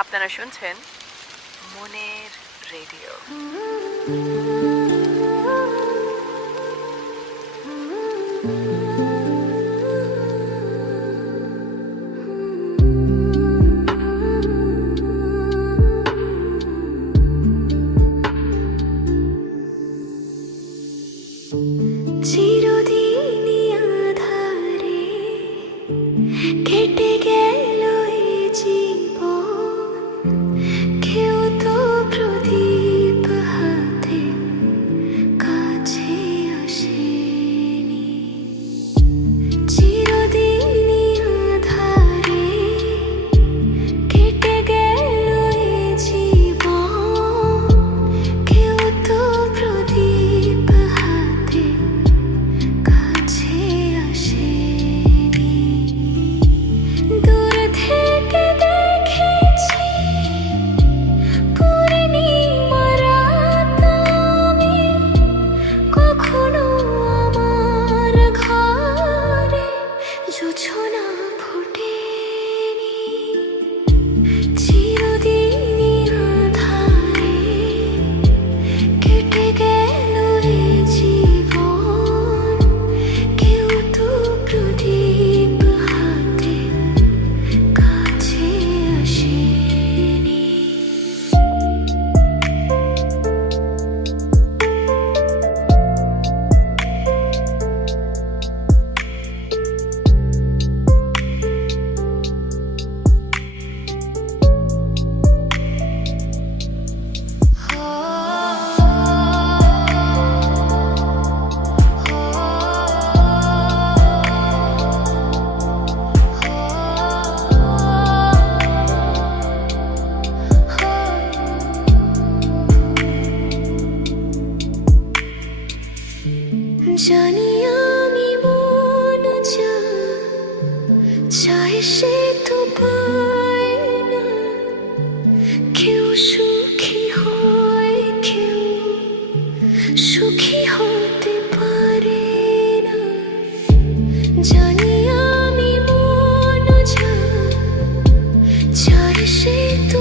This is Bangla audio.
আপনারা শুনছেন মনের রেডিও। চিরদিনই আঁধারে কেটে গেল এই জীবন, কেউ তো প্রদীপ হাতে কাছে আসেনি। চিরদিনই আঁধারে কেটে গেল এই জীবন, কেউ তো প্রদীপ হাতে কাছে আসেনি। দূর থেকে দেখেছি পূর্ণিমা রাত আমি, কখনো আমার ঘরে জোছনা ফোটেনি। চিরদিনই আঁধারে কেটে গেল এই জীবন, কেউ তো প্রদীপ হাতে কাছে আসেনি। জানি আমি মন যা চাই সে তো পায় না, কেউ সুখী হয়, কেউ সুখী হতে পারে না। জানি আমি মন যা চাই সে তো